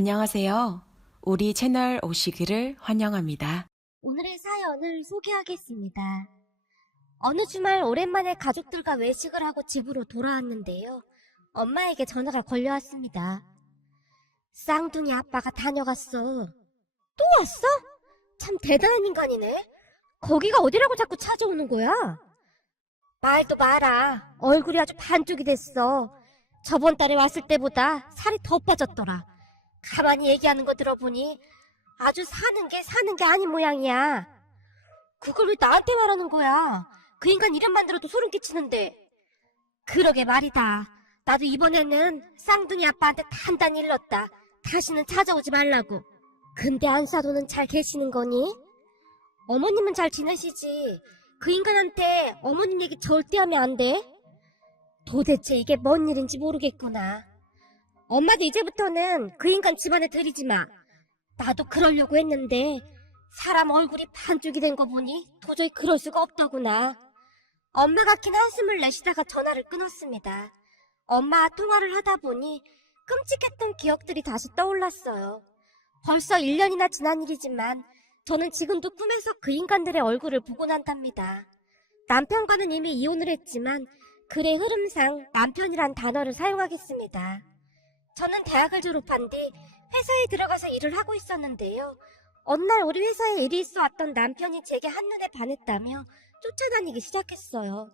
안녕하세요. 우리 채널 오시기를 환영합니다. 오늘의 사연을 소개하겠습니다. 어느 주말 오랜만에 가족들과 외식을 하고 집으로 돌아왔는데요. 엄마에게 전화가 걸려왔습니다. 쌍둥이 아빠가 다녀갔어. 또 왔어? 참 대단한 인간이네. 거기가 어디라고 자꾸 찾아오는 거야? 말도 마라. 얼굴이 아주 반쪽이 됐어. 저번 달에 왔을 때보다 살이 더 빠졌더라. 가만히 얘기하는 거 들어보니 아주 사는 게 아닌 모양이야. 그걸 왜 나한테 말하는 거야? 그 인간 이름만 들어도 소름 끼치는데. 그러게 말이다. 나도 이번에는 쌍둥이 아빠한테 단단히 일렀다. 다시는 찾아오지 말라고. 근데 안사도는 잘 계시는 거니? 어머님은 잘 지내시지. 그 인간한테 어머님 얘기 절대 하면 안 돼. 도대체 이게 뭔 일인지 모르겠구나. 엄마도 이제부터는 그 인간 집안에 들이지 마. 나도 그러려고 했는데 사람 얼굴이 반쪽이 된 거 보니 도저히 그럴 수가 없더구나. 엄마가 긴 한숨을 내쉬다가 전화를 끊었습니다. 엄마와 통화를 하다 보니 끔찍했던 기억들이 다시 떠올랐어요. 벌써 1년이나 지난 일이지만 저는 지금도 꿈에서 그 인간들의 얼굴을 보곤 한답니다. 남편과는 이미 이혼을 했지만 글의 흐름상 남편이란 단어를 사용하겠습니다. 저는 대학을 졸업한 뒤 회사에 들어가서 일을 하고 있었는데요. 어느 날 우리 회사에 일이 있어 왔던 남편이 제게 한눈에 반했다며 쫓아다니기 시작했어요.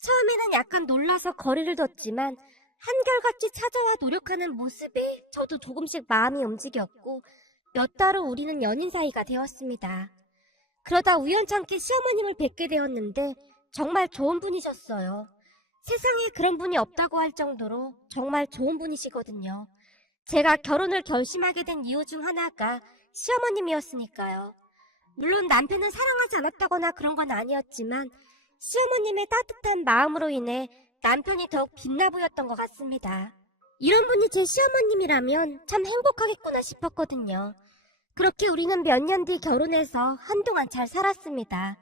처음에는 약간 놀라서 거리를 뒀지만 한결같이 찾아와 노력하는 모습에 저도 조금씩 마음이 움직였고 몇 달 후 우리는 연인 사이가 되었습니다. 그러다 우연찮게 시어머님을 뵙게 되었는데 정말 좋은 분이셨어요. 세상에 그런 분이 없다고 할 정도로 정말 좋은 분이시거든요. 제가 결혼을 결심하게 된 이유 중 하나가 시어머님이었으니까요. 물론 남편은 사랑하지 않았다거나 그런 건 아니었지만 시어머님의 따뜻한 마음으로 인해 남편이 더욱 빛나 보였던 것 같습니다. 이런 분이 제 시어머님이라면 참 행복하겠구나 싶었거든요. 그렇게 우리는 몇 년 뒤 결혼해서 한동안 잘 살았습니다.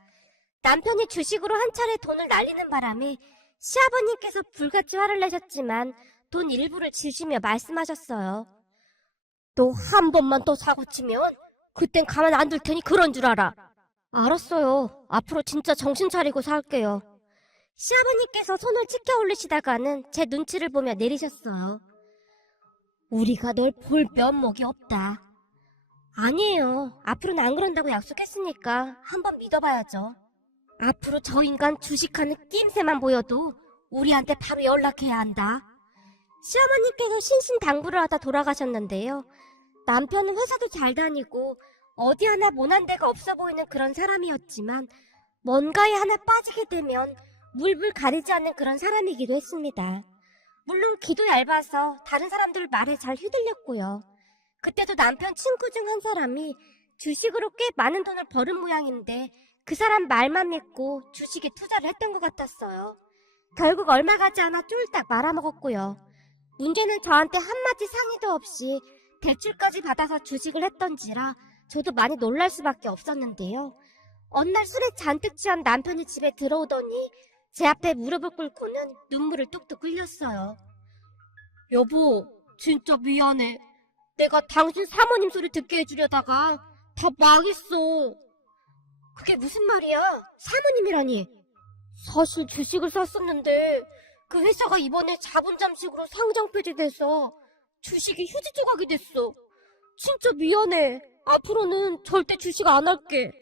남편이 주식으로 한 차례 돈을 날리는 바람에 시아버님께서 불같이 화를 내셨지만 돈 일부를 주시며 말씀하셨어요. 너 한 번만 더 사고치면 그땐 가만 안 둘 테니 그런 줄 알아. 알았어요. 앞으로 진짜 정신 차리고 살게요. 시아버님께서 손을 치켜 올리시다가는 제 눈치를 보며 내리셨어요. 우리가 널 볼 면목이 없다. 아니에요. 앞으로는 안 그런다고 약속했으니까 한번 믿어봐야죠. 앞으로 저 인간 주식하는 낌새만 보여도 우리한테 바로 연락해야 한다. 시어머님께서 신신당부를 하다 돌아가셨는데요. 남편은 회사도 잘 다니고 어디 하나 모난 데가 없어 보이는 그런 사람이었지만 뭔가에 하나 빠지게 되면 물불 가리지 않는 그런 사람이기도 했습니다. 물론 기도 얇아서 다른 사람들 말에 잘 휘둘렸고요. 그때도 남편 친구 중 한 사람이 주식으로 꽤 많은 돈을 벌은 모양인데 그 사람 말만 믿고 주식에 투자를 했던 것 같았어요. 결국 얼마 가지 않아 쫄딱 말아먹었고요. 문제는 저한테 한마디 상의도 없이 대출까지 받아서 주식을 했던지라 저도 많이 놀랄 수밖에 없었는데요. 어느 날 술에 잔뜩 취한 남편이 집에 들어오더니 제 앞에 무릎을 꿇고는 눈물을 뚝뚝 흘렸어요. 여보, 진짜 미안해. 내가 당신 사모님 소리 듣게 해주려다가 다 망했어. 그게 무슨 말이야? 사모님이라니. 사실 주식을 샀었는데 그 회사가 이번에 자본 잠식으로 상장 폐지돼서 주식이 휴지 조각이 됐어. 진짜 미안해. 앞으로는 절대 주식 안 할게.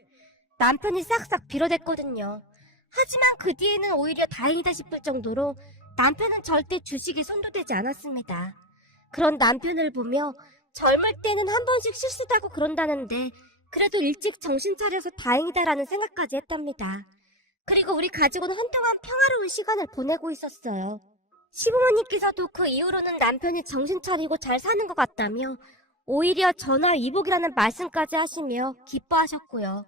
남편이 싹싹 빌어댔거든요. 하지만 그 뒤에는 오히려 다행이다 싶을 정도로 남편은 절대 주식에 손도 대지 않았습니다. 그런 남편을 보며 젊을 때는 한 번씩 실수도 하고 그런다는데 그래도 일찍 정신 차려서 다행이다라는 생각까지 했답니다. 그리고 우리 가족은 한동안 평화로운 시간을 보내고 있었어요. 시부모님께서도 그 이후로는 남편이 정신 차리고 잘 사는 것 같다며 오히려 전화 위복이라는 말씀까지 하시며 기뻐하셨고요.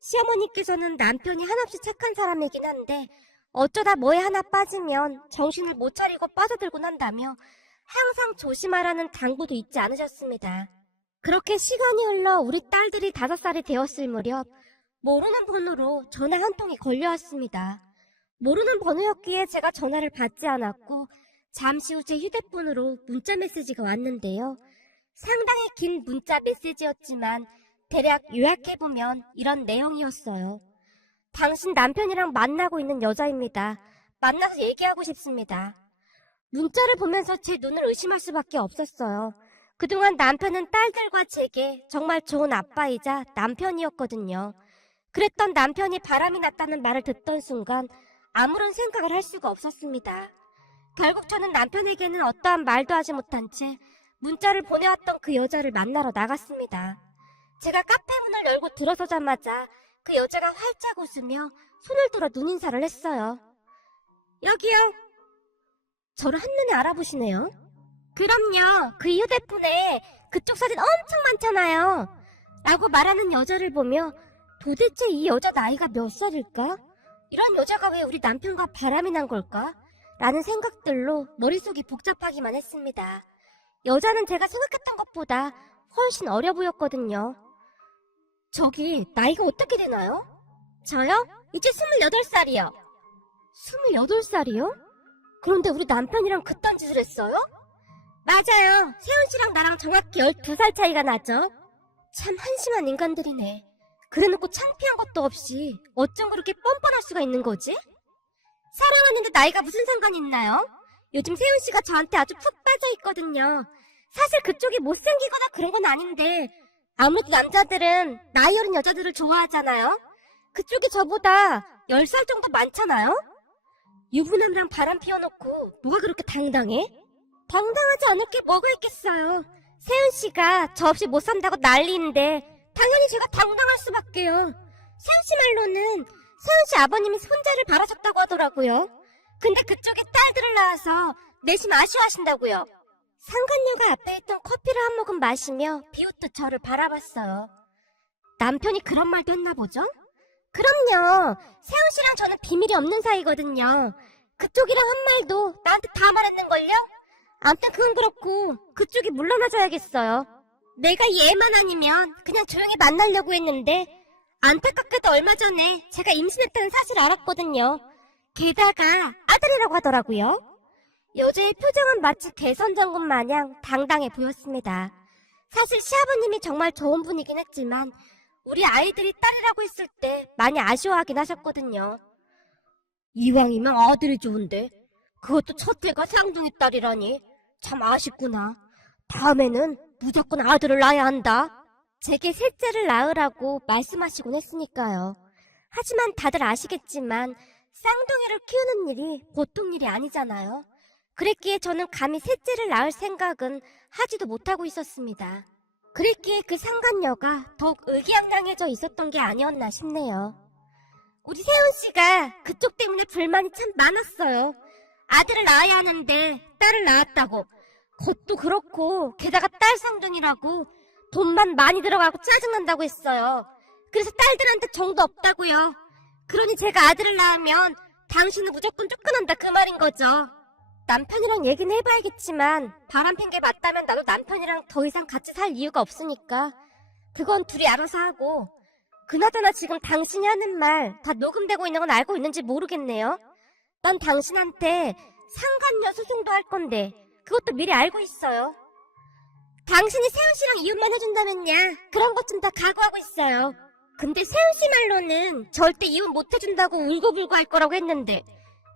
시어머니께서는 남편이 한없이 착한 사람이긴 한데 어쩌다 뭐에 하나 빠지면 정신을 못 차리고 빠져들곤 한다며 항상 조심하라는 당부도 잊지 않으셨습니다. 그렇게 시간이 흘러 우리 딸들이 5살이 되었을 무렵 모르는 번호로 전화 한 통이 걸려왔습니다. 모르는 번호였기에 제가 전화를 받지 않았고 잠시 후 제 휴대폰으로 문자 메시지가 왔는데요. 상당히 긴 문자 메시지였지만 대략 요약해보면 이런 내용이었어요. 당신 남편이랑 만나고 있는 여자입니다. 만나서 얘기하고 싶습니다. 문자를 보면서 제 눈을 의심할 수밖에 없었어요. 그동안 남편은 딸들과 제게 정말 좋은 아빠이자 남편이었거든요. 그랬던 남편이 바람이 났다는 말을 듣던 순간 아무런 생각을 할 수가 없었습니다. 결국 저는 남편에게는 어떠한 말도 하지 못한 채 문자를 보내왔던 그 여자를 만나러 나갔습니다. 제가 카페 문을 열고 들어서자마자 그 여자가 활짝 웃으며 손을 들어 눈인사를 했어요. 여기요. 저를 한눈에 알아보시네요. 그럼요. 그 휴대폰에 그쪽 사진 엄청 많잖아요. 라고 말하는 여자를 보며 도대체 이 여자 나이가 몇 살일까? 이런 여자가 왜 우리 남편과 바람이 난 걸까? 라는 생각들로 머릿속이 복잡하기만 했습니다. 여자는 제가 생각했던 것보다 훨씬 어려 보였거든요. 저기 나이가 어떻게 되나요? 저요? 이제 28살이요. 28살이요? 그런데 우리 남편이랑 그딴 짓을 했어요? 맞아요. 세훈씨랑 나랑 정확히 12살 차이가 나죠. 참 한심한 인간들이네. 그래놓고 창피한 것도 없이 어쩜 그렇게 뻔뻔할 수가 있는 거지? 사랑하는데 나이가 무슨 상관이 있나요? 요즘 세훈씨가 저한테 아주 푹 빠져있거든요. 사실 그쪽이 못생기거나 그런 건 아닌데 아무래도 남자들은 나이 어린 여자들을 좋아하잖아요. 그쪽이 저보다 10살 정도 많잖아요. 유부남이랑 바람 피워놓고 뭐가 그렇게 당당해? 당당하지 않을 게 뭐가 있겠어요. 세훈씨가 저 없이 못 산다고 난리인데 당연히 제가 당당할 수밖에요. 세훈씨 말로는 세훈씨 아버님이 손자를 바라셨다고 하더라고요. 근데 그쪽에 딸들을 낳아서 내심 아쉬워하신다고요. 상간녀가 앞에 있던 커피를 한 모금 마시며 비웃듯 저를 바라봤어요. 남편이 그런 말도 했나 보죠? 그럼요. 세훈씨랑 저는 비밀이 없는 사이거든요. 그쪽이랑 한 말도 나한테 다 말했는걸요? 아무튼 그건 그렇고 그쪽이 물러나줘야겠어요. 내가 얘만 아니면 그냥 조용히 만나려고 했는데 안타깝게도 얼마 전에 제가 임신했다는 사실을 알았거든요. 게다가 아들이라고 하더라고요. 여자의 표정은 마치 개선장군 마냥 당당해 보였습니다. 사실 시아버님이 정말 좋은 분이긴 했지만 우리 아이들이 딸이라고 했을 때 많이 아쉬워하긴 하셨거든요. 이왕이면 아들이 좋은데 그것도 첫째가 쌍둥이 딸이라니 참 아쉽구나. 다음에는 무조건 아들을 낳아야 한다. 제게 셋째를 낳으라고 말씀하시곤 했으니까요. 하지만 다들 아시겠지만 쌍둥이를 키우는 일이 보통 일이 아니잖아요. 그랬기에 저는 감히 셋째를 낳을 생각은 하지도 못하고 있었습니다. 그랬기에 그 상간녀가 더욱 의기양양해져 있었던 게 아니었나 싶네요. 우리 세훈씨가 그쪽 때문에 불만이 참 많았어요. 아들을 낳아야 하는데 딸을 낳았다고. 그것도 그렇고 게다가 딸 쌍둥이라고 돈만 많이 들어가고 짜증난다고 했어요. 그래서 딸들한테 정도 없다고요. 그러니 제가 아들을 낳으면 당신은 무조건 쫓겨난다 그 말인 거죠. 남편이랑 얘기는 해봐야겠지만 바람핀 게 맞다면 나도 남편이랑 더 이상 같이 살 이유가 없으니까 그건 둘이 알아서 하고, 그나저나 지금 당신이 하는 말 다 녹음되고 있는 건 알고 있는지 모르겠네요. 난 당신한테 상간녀 소송도 할 건데 그것도 미리 알고 있어요. 당신이 세훈씨랑 이혼만 해준다면야 그런 것 좀 다 각오하고 있어요. 근데 세훈씨 말로는 절대 이혼 못 해준다고 울고불고 할 거라고 했는데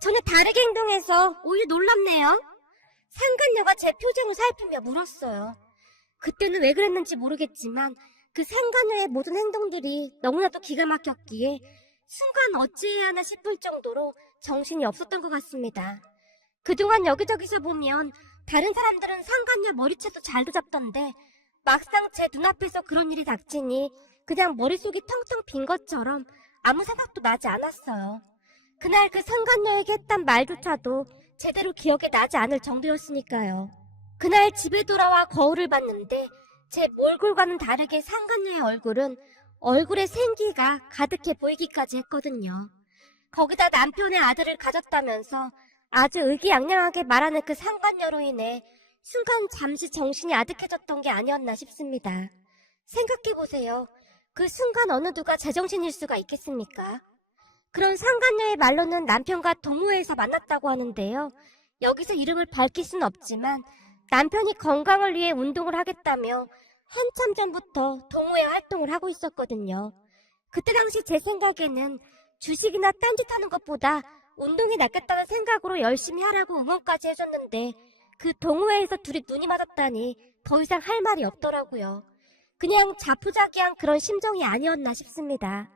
전혀 다르게 행동해서 오히려 놀랍네요. 상간녀가 제 표정을 살피며 물었어요. 그때는 왜 그랬는지 모르겠지만 그 상간녀의 모든 행동들이 너무나도 기가 막혔기에 순간 어찌해야 하나 싶을 정도로 정신이 없었던 것 같습니다. 그동안 여기저기서 보면 다른 사람들은 상간녀 머리채도 잘도 잡던데 막상 제 눈앞에서 그런 일이 닥치니 그냥 머릿속이 텅텅 빈 것처럼 아무 생각도 나지 않았어요. 그날 그 상간녀에게 했던 말조차도 제대로 기억에 나지 않을 정도였으니까요. 그날 집에 돌아와 거울을 봤는데 제 몰골과는 다르게 상간녀의 얼굴은 얼굴에 생기가 가득해 보이기까지 했거든요. 거기다 남편의 아들을 가졌다면서 아주 의기양양하게 말하는 그 상간녀로 인해 순간 잠시 정신이 아득해졌던 게 아니었나 싶습니다. 생각해보세요. 그 순간 어느 누가 제정신일 수가 있겠습니까? 그런 상간녀의 말로는 남편과 동호회에서 만났다고 하는데요. 여기서 이름을 밝힐 순 없지만 남편이 건강을 위해 운동을 하겠다며 한참 전부터 동호회 활동을 하고 있었거든요. 그때 당시 제 생각에는 주식이나 딴짓하는 것보다 운동이 낫겠다는 생각으로 열심히 하라고 응원까지 해줬는데 그 동호회에서 둘이 눈이 맞았다니 더 이상 할 말이 없더라고요. 그냥 자포자기한 그런 심정이 아니었나 싶습니다.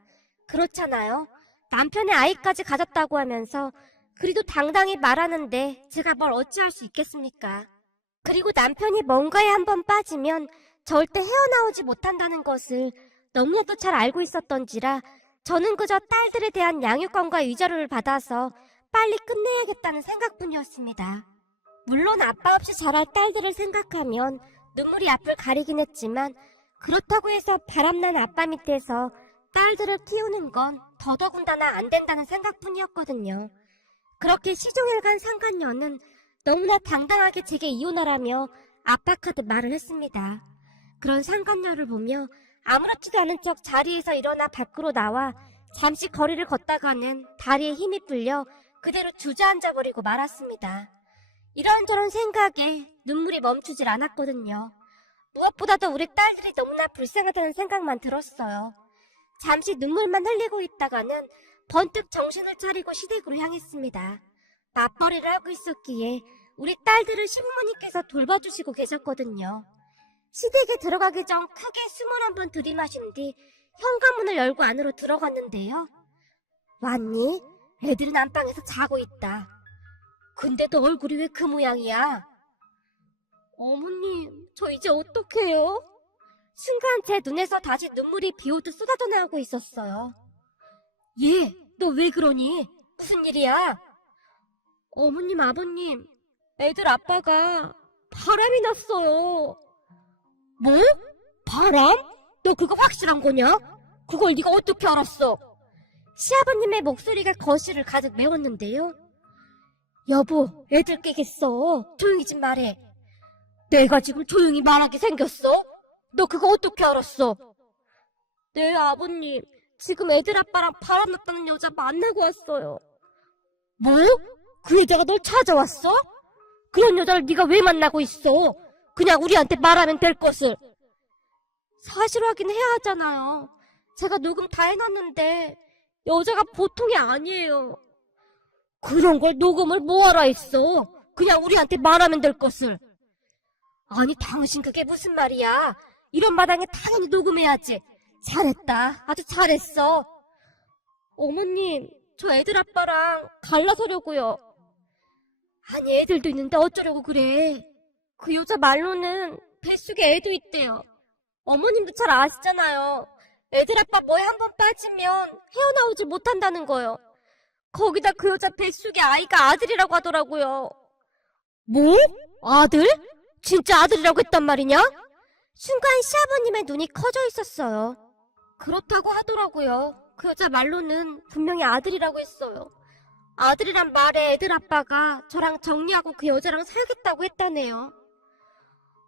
그렇잖아요. 남편의 아이까지 가졌다고 하면서 그리도 당당히 말하는데 제가 뭘 어찌할 수 있겠습니까? 그리고 남편이 뭔가에 한번 빠지면 절대 헤어나오지 못한다는 것을 너무나도 잘 알고 있었던지라 저는 그저 딸들에 대한 양육권과 위자료를 받아서 빨리 끝내야겠다는 생각뿐이었습니다. 물론 아빠 없이 자랄 딸들을 생각하면 눈물이 앞을 가리긴 했지만 그렇다고 해서 바람난 아빠 밑에서 딸들을 키우는 건 더더군다나 안 된다는 생각뿐이었거든요. 그렇게 시종일 간 상간녀는 너무나 당당하게 제게 이혼하라며 압박하듯 말을 했습니다. 그런 상간녀를 보며 아무렇지도 않은 척 자리에서 일어나 밖으로 나와 잠시 거리를 걷다가는 다리에 힘이 풀려 그대로 주저앉아버리고 말았습니다. 이런저런 생각에 눈물이 멈추질 않았거든요. 무엇보다도 우리 딸들이 너무나 불쌍하다는 생각만 들었어요. 잠시 눈물만 흘리고 있다가는 번뜩 정신을 차리고 시댁으로 향했습니다. 맞벌이를 하고 있었기에 우리 딸들을 시부모님께서 돌봐주시고 계셨거든요. 시댁에 들어가기 전 크게 숨을 한번 들이마신 뒤 현관문을 열고 안으로 들어갔는데요. 왔니? 애들은 안방에서 자고 있다. 근데 너 얼굴이 왜 그 모양이야? 어머님, 저 이제 어떡해요? 순간 제 눈에서 다시 눈물이 비오듯 쏟아져 나오고 있었어요. 얘, 너 왜 그러니? 무슨 일이야? 어머님, 아버님, 애들 아빠가 바람이 났어요. 뭐? 바람? 너 그거 확실한 거냐? 그걸 네가 어떻게 알았어? 시아버님의 목소리가 거실을 가득 메웠는데요. 여보, 애들 깨겠어. 조용히 좀 말해. 내가 지금 조용히 말하게 생겼어? 너 그거 어떻게 알았어? 네, 아버님. 지금 애들 아빠랑 바람났다는 여자 만나고 왔어요. 뭐? 그 여자가 널 찾아왔어? 그런 여자를 네가 왜 만나고 있어? 그냥 우리한테 말하면 될 것을. 사실 확인해야 하잖아요. 제가 녹음 다 해놨는데 여자가 보통이 아니에요. 그런 걸 녹음을 뭐하라 했어? 그냥 우리한테 말하면 될 것을. 아니 당신 그게 무슨 말이야? 이런 마당에 당연히 녹음해야지. 잘했다. 아주 잘했어. 어머님, 저 애들 아빠랑 갈라서려고요. 아니 애들도 있는데 어쩌려고 그래. 그 여자 말로는 뱃속에 애도 있대요. 어머님도 잘 아시잖아요. 애들 아빠 뭐에 한번 빠지면 헤어나오지 못한다는 거요. 거기다 그 여자 뱃속에 아이가 아들이라고 하더라고요. 뭐? 아들? 진짜 아들이라고 했단 말이냐? 순간 시아버님의 눈이 커져 있었어요. 그렇다고 하더라고요. 그 여자 말로는 분명히 아들이라고 했어요. 아들이란 말에 애들 아빠가 저랑 정리하고 그 여자랑 살겠다고 했다네요.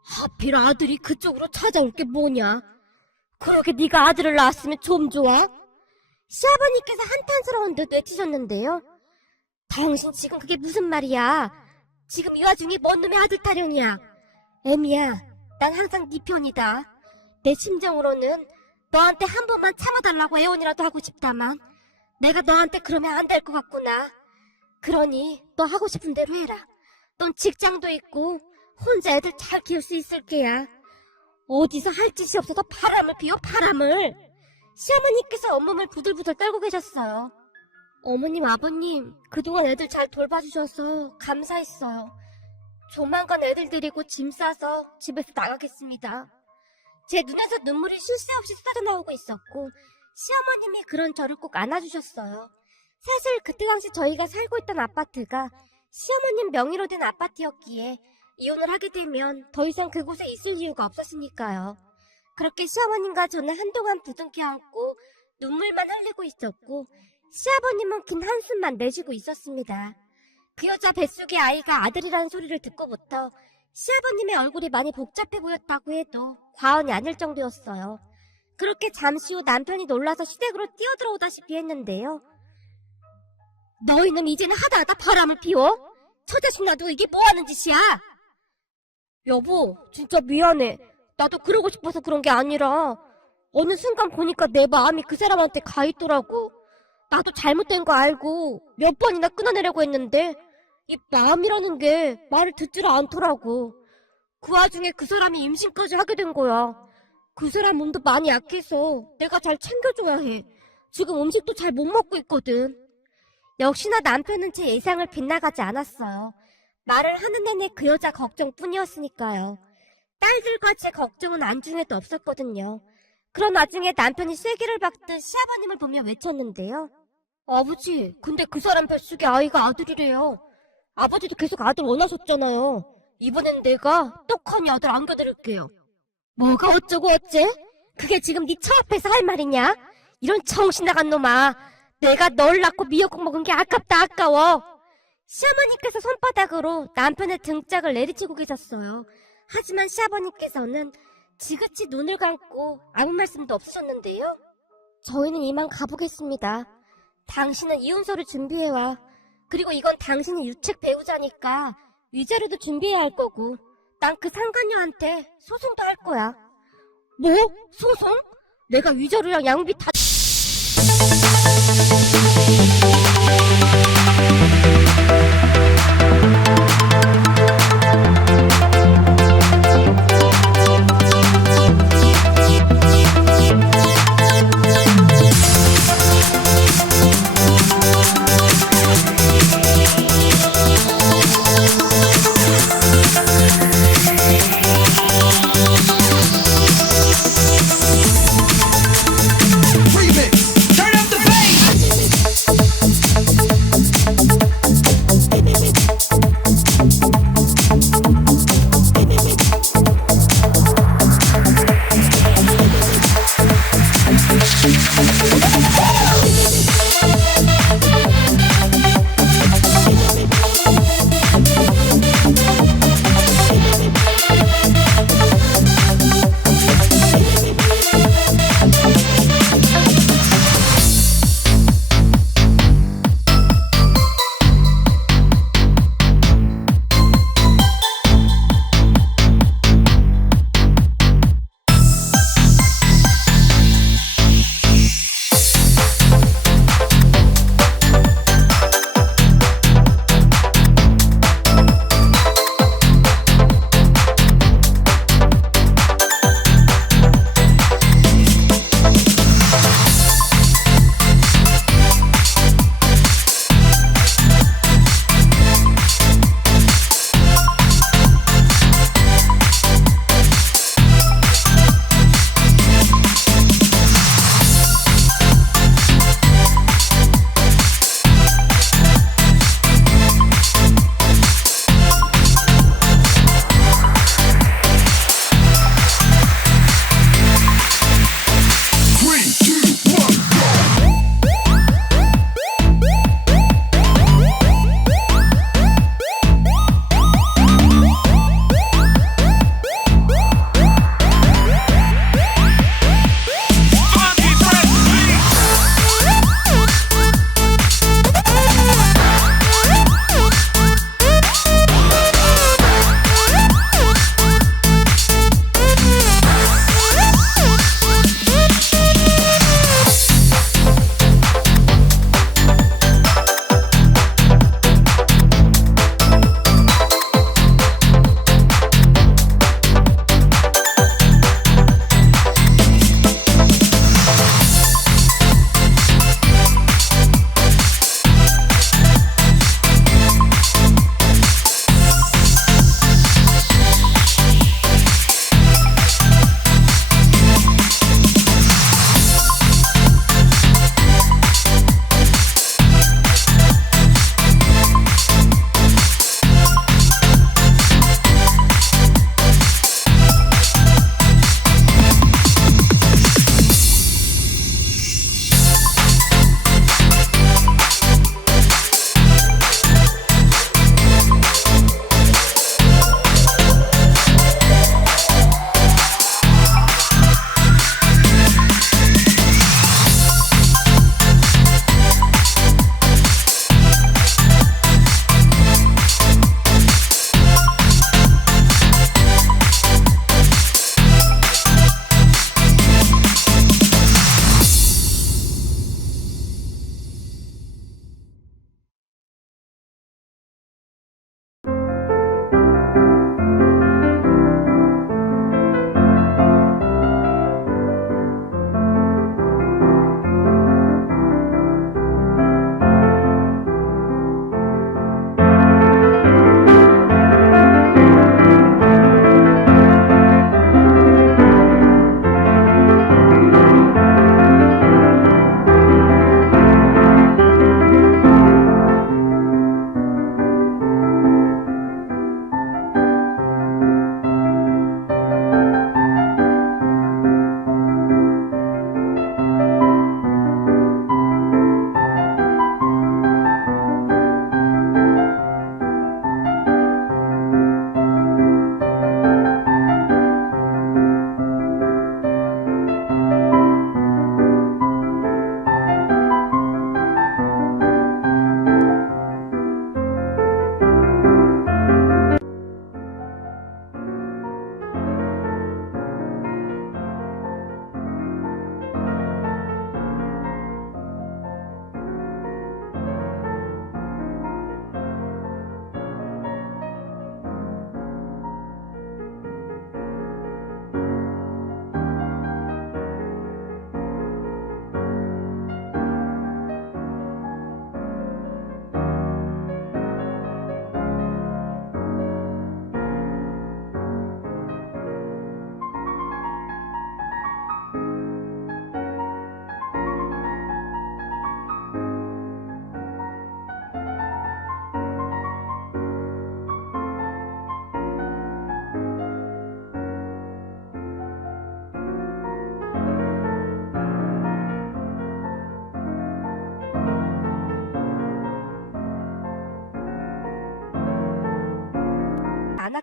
하필 아들이 그쪽으로 찾아올 게 뭐냐? 그러게 네가 아들을 낳았으면 좀 좋아? 시아버님께서 한탄스러운 듯 외치셨는데요. 당신 지금 그게 무슨 말이야? 지금 이 와중에 뭔 놈의 아들 타령이야? 애미야, 난 항상 네 편이다. 내 심정으로는 너한테 한 번만 참아달라고 애원이라도 하고 싶다만 내가 너한테 그러면 안 될 것 같구나. 그러니 너 하고 싶은 대로 해라. 넌 직장도 있고 혼자 애들 잘 키울 수 있을 게야. 어디서 할 짓이 없어서 바람을 피워 바람을. 시어머니께서 온몸을 부들부들 떨고 계셨어요. 어머님, 아버님, 그동안 애들 잘 돌봐주셔서 감사했어요. 조만간 애들 데리고 짐 싸서 집에서 나가겠습니다. 제 눈에서 눈물이 쉴 새 없이 쏟아져 나오고 있었고 시어머님이 그런 저를 꼭 안아주셨어요. 사실 그때 당시 저희가 살고 있던 아파트가 시어머님 명의로 된 아파트였기에 이혼을 하게 되면 더 이상 그곳에 있을 이유가 없었으니까요. 그렇게 시어머님과 저는 한동안 부둥켜 안고 눈물만 흘리고 있었고 시아버님은 긴 한숨만 내쉬고 있었습니다. 그 여자 뱃속의 아이가 아들이라는 소리를 듣고부터 시아버님의 얼굴이 많이 복잡해 보였다고 해도 과언이 아닐 정도였어요. 그렇게 잠시 후 남편이 놀라서 시댁으로 뛰어들어오다시피 했는데요. 너희는 이제는 하다하다 바람을 피워? 처자식 놔두고 이게 뭐하는 짓이야? 여보, 진짜 미안해. 나도 그러고 싶어서 그런 게 아니라 어느 순간 보니까 내 마음이 그 사람한테 가 있더라고. 나도 잘못된 거 알고 몇 번이나 끊어내려고 했는데 이 마음이라는 게 말을 듣질 않더라고. 그 와중에 그 사람이 임신까지 하게 된 거야. 그 사람 몸도 많이 약해서 내가 잘 챙겨줘야 해. 지금 음식도 잘 못 먹고 있거든. 역시나 남편은 제 예상을 빗나가지 않았어요. 말을 하는 내내 그 여자 걱정뿐이었으니까요. 딸들과 제 걱정은 안중에도 없었거든요. 그런 와중에 남편이 쐐기를 박듯 시아버님을 보며 외쳤는데요. 아버지, 근데 그 사람 뱃속에 아이가 아들이래요. 아버지도 계속 아들 원하셨잖아요. 이번엔 내가 떡하니 아들 안겨드릴게요. 뭐가 어쩌고 어째? 그게 지금 네 처 앞에서 할 말이냐? 이런 정신 나간 놈아. 내가 널 낳고 미역국 먹은 게 아깝다 아까워. 시어머니께서 손바닥으로 남편의 등짝을 내리치고 계셨어요. 하지만 시아버님께서는 지그치 눈을 감고 아무 말씀도 없으셨는데요. 저희는 이만 가보겠습니다. 당신은 이혼서를 준비해와. 그리고 이건 당신이 유책 배우자니까 위자료도 준비해야 할 거고 난 그 상간녀한테 소송도 할 거야. 뭐? 소송? 내가 위자료랑 양육비 다...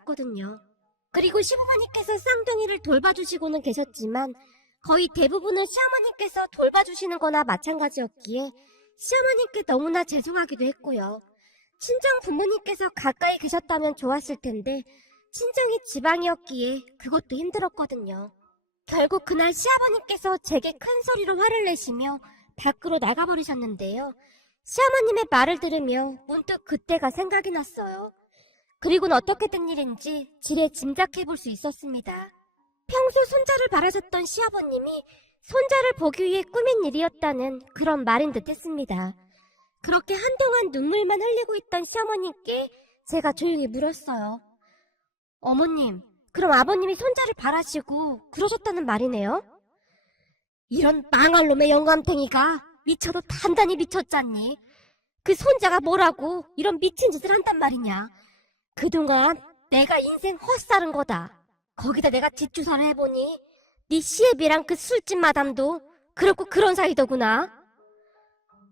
알았거든요. 그리고 시부모님께서 쌍둥이를 돌봐주시고는 계셨지만 거의 대부분을 시어머님께서 돌봐주시는 거나 마찬가지였기에 시어머님께 너무나 죄송하기도 했고요. 친정 부모님께서 가까이 계셨다면 좋았을 텐데 친정이 지방이었기에 그것도 힘들었거든요. 결국 그날 시아버님께서 제게 큰 소리로 화를 내시며 밖으로 나가버리셨는데요. 시어머님의 말을 들으며 문득 그때가 생각이 났어요. 그리고는 어떻게 된 일인지 지레 짐작해볼 수 있었습니다. 평소 손자를 바라셨던 시아버님이 손자를 보기 위해 꾸민 일이었다는 그런 말인 듯 했습니다. 그렇게 한동안 눈물만 흘리고 있던 시어머님께 제가 조용히 물었어요. 어머님, 그럼 아버님이 손자를 바라시고 그러셨다는 말이네요? 이런 망할 놈의 영감탱이가 미쳐도 단단히 미쳤잖니. 그 손자가 뭐라고 이런 미친 짓을 한단 말이냐. 그동안 내가 인생 헛살은 거다. 거기다 내가 뒷조사를 해보니 네 시애비랑 그 술집 마담도 그렇고 그런 사이더구나.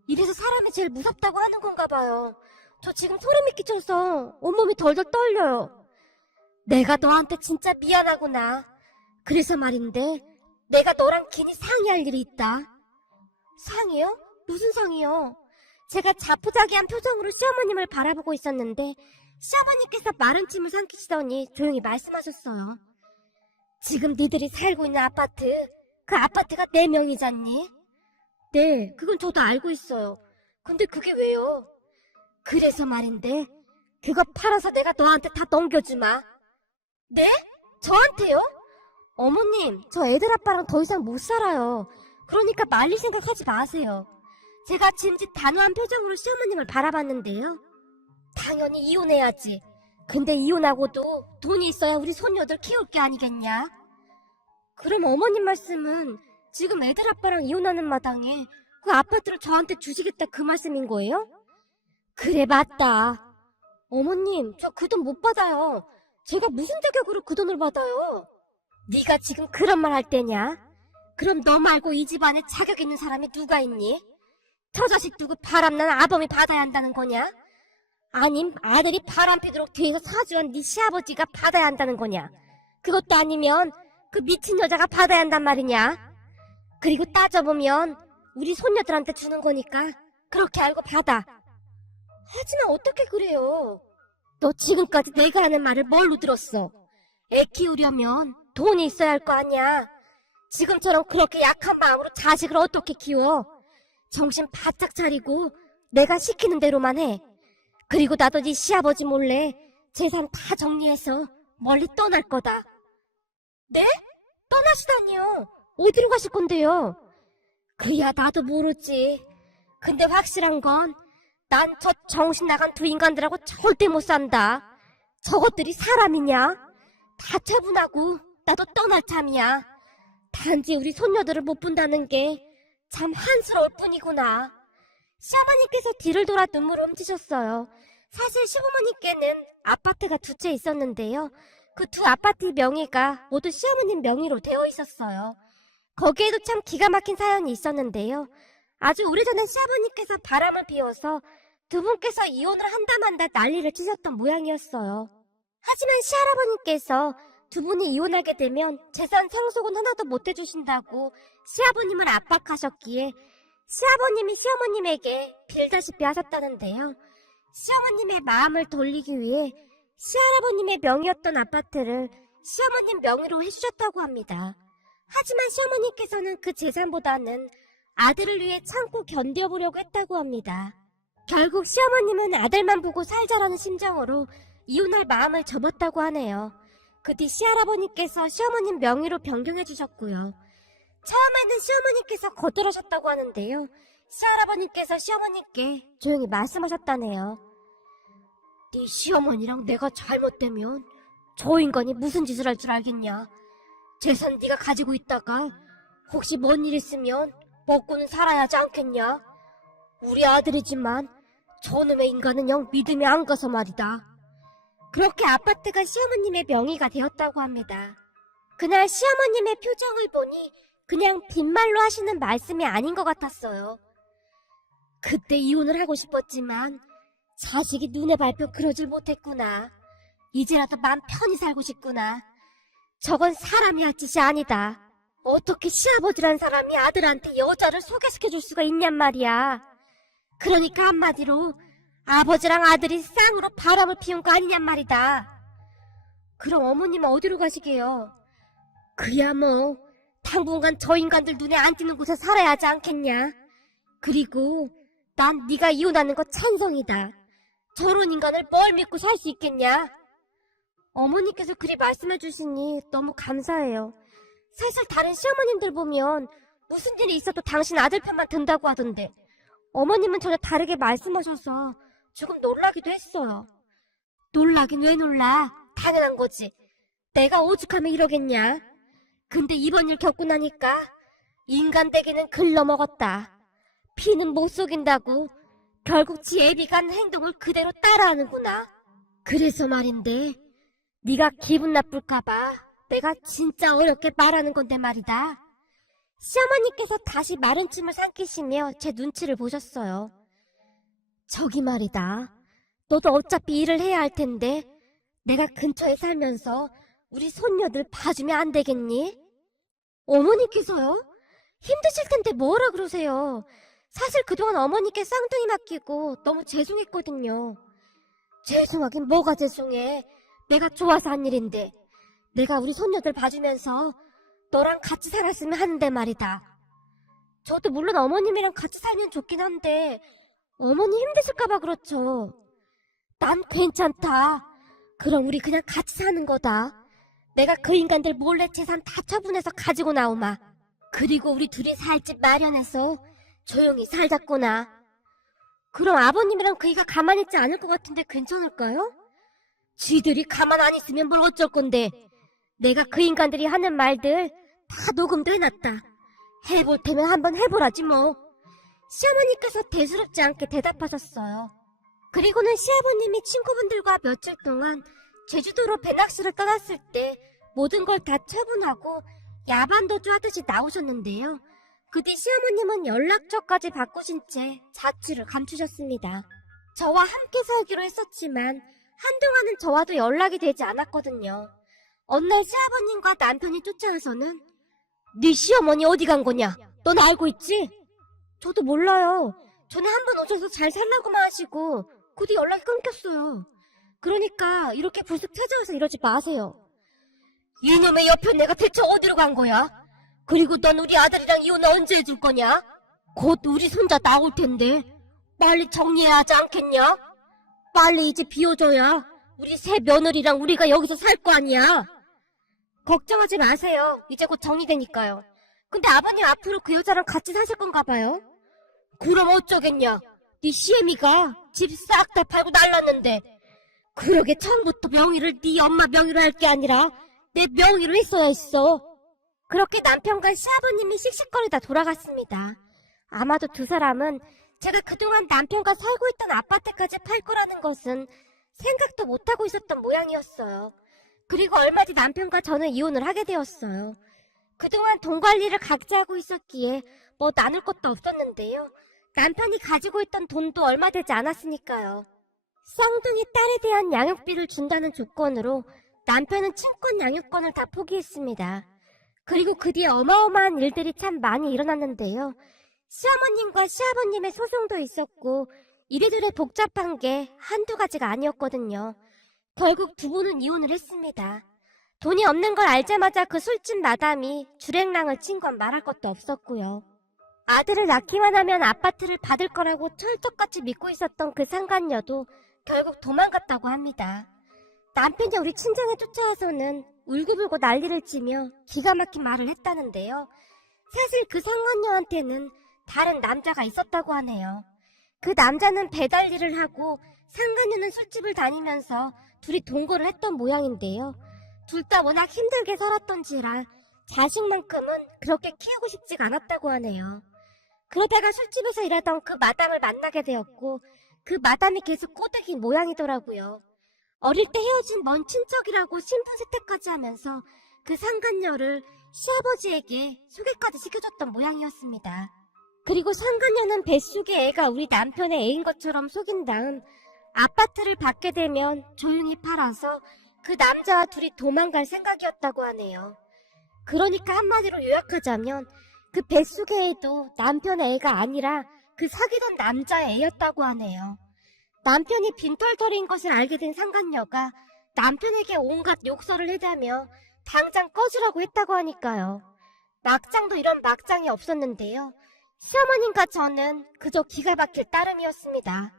이래서 사람이 제일 무섭다고 하는 건가 봐요. 저 지금 소름이 끼쳐서 온몸이 덜덜 떨려요. 내가 너한테 진짜 미안하구나. 그래서 말인데 내가 너랑 긴히 상의할 일이 있다. 상의요? 무슨 상의요? 제가 자포자기한 표정으로 시어머님을 바라보고 있었는데 시아버님께서 마른 침을 삼키시더니 조용히 말씀하셨어요. 지금 니들이 살고 있는 아파트, 그 아파트가 내 명의잖니? 네, 그건 저도 알고 있어요. 근데 그게 왜요? 그래서 말인데 그거 팔아서 내가 너한테 다 넘겨주마. 네? 저한테요? 어머님, 저 애들 아빠랑 더 이상 못 살아요. 그러니까 말릴 생각하지 마세요. 제가 짐짓 단호한 표정으로 시어머님을 바라봤는데요. 당연히 이혼해야지. 근데 이혼하고도 돈이 있어야 우리 손녀들 키울 게 아니겠냐? 그럼 어머님 말씀은 지금 애들 아빠랑 이혼하는 마당에 그 아파트를 저한테 주시겠다 그 말씀인 거예요? 그래, 맞다. 어머님, 저 그 돈 못 받아요. 제가 무슨 자격으로 그 돈을 받아요? 네가 지금 그런 말 할 때냐? 그럼 너 말고 이 집안에 자격 있는 사람이 누가 있니? 저 자식 두고 바람난 아범이 받아야 한다는 거냐? 아님 아들이 바람 피도록 뒤에서 사주한 네 시아버지가 받아야 한다는 거냐? 그것도 아니면 그 미친 여자가 받아야 한단 말이냐? 그리고 따져보면 우리 손녀들한테 주는 거니까 그렇게 알고 받아. 하지만 어떻게 그래요? 너 지금까지 내가 하는 말을 뭘로 들었어? 애 키우려면 돈이 있어야 할 거 아니야. 지금처럼 그렇게 약한 마음으로 자식을 어떻게 키워? 정신 바짝 차리고 내가 시키는 대로만 해. 그리고 나도 네 시아버지 몰래 재산 다 정리해서 멀리 떠날 거다. 네? 떠나시다니요? 어디로 가실 건데요? 그야 나도 모르지. 근데 확실한 건 난 저 정신 나간 두 인간들하고 절대 못 산다. 저것들이 사람이냐? 다 처분하고 나도 떠날 참이야. 단지 우리 손녀들을 못 본다는 게 참 한스러울 뿐이구나. 시어머니께서 뒤를 돌아 눈물을 훔치셨어요. 사실 시부모님께는 아파트가 두 채 있었는데요. 그 두 아파트의 명의가 모두 시어머님 명의로 되어 있었어요. 거기에도 참 기가 막힌 사연이 있었는데요. 아주 오래전에 시아버님께서 바람을 피워서 두 분께서 이혼을 한다 만다 난리를 치셨던 모양이었어요. 하지만 시할아버님께서 두 분이 이혼하게 되면 재산 상속은 하나도 못 해주신다고 시아버님을 압박하셨기에 시아버님이 시어머님에게 빌다시피 하셨다는데요. 시어머님의 마음을 돌리기 위해 시할아버님의 명의였던 아파트를 시어머님 명의로 해주셨다고 합니다. 하지만 시어머님께서는 그 재산보다는 아들을 위해 참고 견뎌보려고 했다고 합니다. 결국 시어머님은 아들만 보고 살자라는 심정으로 이혼할 마음을 접었다고 하네요. 그 뒤 시할아버님께서 시어머님 명의로 변경해 주셨고요. 처음에는 시어머님께서 거절하셨다고 하는데요. 시할아버님께서 시어머님께 조용히 말씀하셨다네요. 네 시어머니랑 내가 잘못되면 저 인간이 무슨 짓을 할 줄 알겠냐. 재산 네가 가지고 있다가 혹시 뭔 일 있으면 먹고는 살아야 하지 않겠냐. 우리 아들이지만 저놈의 인간은 영 믿음이 안 가서 말이다. 그렇게 아파트가 시어머님의 명의가 되었다고 합니다. 그날 시어머님의 표정을 보니 그냥 빈말로 하시는 말씀이 아닌 것 같았어요. 그때 이혼을 하고 싶었지만 자식이 눈에 밟혀 그러질 못했구나. 이제라도 맘 편히 살고 싶구나. 저건 사람이 할 짓이 아니다. 어떻게 시아버지란 사람이 아들한테 여자를 소개시켜줄 수가 있냔 말이야. 그러니까 한마디로 아버지랑 아들이 쌍으로 바람을 피운 거 아니냔 말이다. 그럼 어머님은 어디로 가시게요? 그야 뭐 당분간 저 인간들 눈에 안 띄는 곳에 살아야 하지 않겠냐. 그리고 난 네가 이혼하는 거 찬성이다. 저런 인간을 뭘 믿고 살 수 있겠냐. 어머니께서 그리 말씀해 주시니 너무 감사해요. 사실 다른 시어머님들 보면 무슨 일이 있어도 당신 아들 편만 든다고 하던데 어머님은 전혀 다르게 말씀하셔서 조금 놀라기도 했어요. 놀라긴 왜 놀라? 당연한 거지. 내가 오죽하면 이러겠냐. 근데 이번 일 겪고 나니까 인간 되기는 글러먹었다. 피는 못 속인다고 결국 지 애비가 한 행동을 그대로 따라하는구나. 그래서 말인데 네가 기분 나쁠까봐 내가 진짜 어렵게 말하는 건데 말이다. 시어머니께서 다시 마른 침을 삼키시며 제 눈치를 보셨어요. 저기 말이다. 너도 어차피 일을 해야 할 텐데 내가 근처에 살면서 우리 손녀들 봐주면 안 되겠니? 어머니께서요? 힘드실 텐데 뭐라 그러세요? 사실 그동안 어머니께 쌍둥이 맡기고 너무 죄송했거든요. 죄송하긴 뭐가 죄송해. 내가 좋아서 한 일인데 내가 우리 손녀들 봐주면서 너랑 같이 살았으면 하는데 말이다. 저도 물론 어머님이랑 같이 살면 좋긴 한데 어머니 힘드실까봐 그렇죠. 난 괜찮다. 그럼 우리 그냥 같이 사는 거다. 내가 그 인간들 몰래 재산 다 처분해서 가지고 나오마. 그리고 우리 둘이 살 집 마련해서 조용히 살자꾸나. 그럼 아버님이랑 그이가 가만히 있지 않을 것 같은데 괜찮을까요? 쥐들이 가만 안 있으면 뭘 어쩔 건데. 내가 그 인간들이 하는 말들 다 녹음도 해놨다. 해볼 테면 한번 해보라지 뭐. 시어머니께서 대수롭지 않게 대답하셨어요. 그리고는 시아버님이 친구분들과 며칠 동안 제주도로 배낚시를 떠났을 때 모든 걸 다 처분하고 야반도주 하듯이 나오셨는데요. 그 뒤 시어머님은 연락처까지 바꾸신 채 자취를 감추셨습니다. 저와 함께 살기로 했었지만 한동안은 저와도 연락이 되지 않았거든요. 어느 날 시아버님과 남편이 쫓아와서는 네 시어머니 어디 간 거냐? 넌 알고 있지? 저도 몰라요. 전에 한 번 오셔서 잘 살라고만 하시고 그 뒤 연락이 끊겼어요. 그러니까 이렇게 불쑥 찾아와서 이러지 마세요. 이놈의 여편 내가 대체 어디로 간 거야? 그리고 넌 우리 아들이랑 이혼 언제 해줄 거냐? 곧 우리 손자 나올 텐데 빨리 정리해야 하지 않겠냐? 빨리 이제 비워줘야 우리 새 며느리랑 우리가 여기서 살 거 아니야. 걱정하지 마세요. 이제 곧 정리되니까요. 근데 아버님 앞으로 그 여자랑 같이 사실 건가 봐요? 그럼 어쩌겠냐? 네 시애미가 집 싹 다 팔고 날랐는데 그러게 처음부터 명의를 네 엄마 명의로 할 게 아니라 내 명의로 했어야 했어. 그렇게 남편과 시아버님이 씩씩거리다 돌아갔습니다. 아마도 두 사람은 제가 그동안 남편과 살고 있던 아파트까지 팔 거라는 것은 생각도 못하고 있었던 모양이었어요. 그리고 얼마 뒤 남편과 저는 이혼을 하게 되었어요. 그동안 돈 관리를 각자 하고 있었기에 뭐 나눌 것도 없었는데요. 남편이 가지고 있던 돈도 얼마 되지 않았으니까요. 쌍둥이 딸에 대한 양육비를 준다는 조건으로 남편은 친권 양육권을 다 포기했습니다. 그리고 그 뒤에 어마어마한 일들이 참 많이 일어났는데요. 시어머님과 시아버님의 소송도 있었고 이래저래 복잡한 게 한두 가지가 아니었거든요. 결국 두 분은 이혼을 했습니다. 돈이 없는 걸 알자마자 그 술집 마담이 주랭랑을 친 건 말할 것도 없었고요. 아들을 낳기만 하면 아파트를 받을 거라고 철석같이 믿고 있었던 그 상간녀도 결국 도망갔다고 합니다. 남편이 우리 친정에 쫓아와서는 울고불고 난리를 치며 기가 막힌 말을 했다는데요. 사실 그 상간녀한테는 다른 남자가 있었다고 하네요. 그 남자는 배달 일을 하고 상간녀는 술집을 다니면서 둘이 동거를 했던 모양인데요. 둘 다 워낙 힘들게 살았던지라 자식만큼은 그렇게 키우고 싶지가 않았다고 하네요. 그러다가 술집에서 일하던 그 마담을 만나게 되었고 그 마담이 계속 꼬드기 모양이더라고요. 어릴 때 헤어진 먼 친척이라고 신분 세탁까지 하면서 그 상간녀를 시아버지에게 소개까지 시켜줬던 모양이었습니다. 그리고 상간녀는 뱃속의 애가 우리 남편의 애인 것처럼 속인 다음 아파트를 받게 되면 조용히 팔아서 그 남자와 둘이 도망갈 생각이었다고 하네요. 그러니까 한마디로 요약하자면 그 뱃속의 애도 남편의 애가 아니라 그 사귀던 남자의 애였다고 하네요. 남편이 빈털터리인 것을 알게 된 상간녀가 남편에게 온갖 욕설을 해대며 당장 꺼지라고 했다고 하니까요. 막장도 이런 막장이 없었는데요. 시어머님과 저는 그저 기가 막힐 따름이었습니다.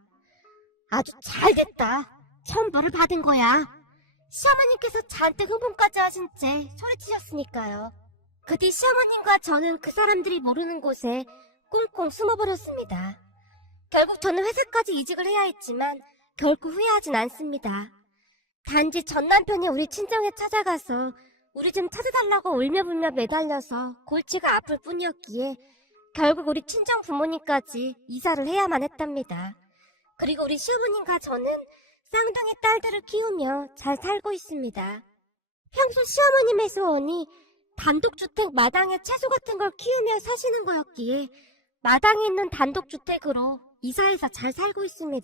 아주 잘됐다. 천벌을 받은 거야. 시어머님께서 잔뜩 흥분까지 하신 채 소리치셨으니까요. 그 뒤 시어머님과 저는 그 사람들이 모르는 곳에 꽁꽁 숨어버렸습니다. 결국 저는 회사까지 이직을 해야 했지만 결코 후회하진 않습니다. 단지 전 남편이 우리 친정에 찾아가서 우리 좀 찾아달라고 울며불며 매달려서 골치가 아플 뿐이었기에 결국 우리 친정 부모님까지 이사를 해야만 했답니다. 그리고 우리 시어머님과 저는 쌍둥이 딸들을 키우며 잘 살고 있습니다. 평소 시어머님의 소원이 단독주택 마당에 채소 같은 걸 키우며 사시는 거였기에 마당에 있는 단독주택으로 이사해서 잘 살고 있습니다.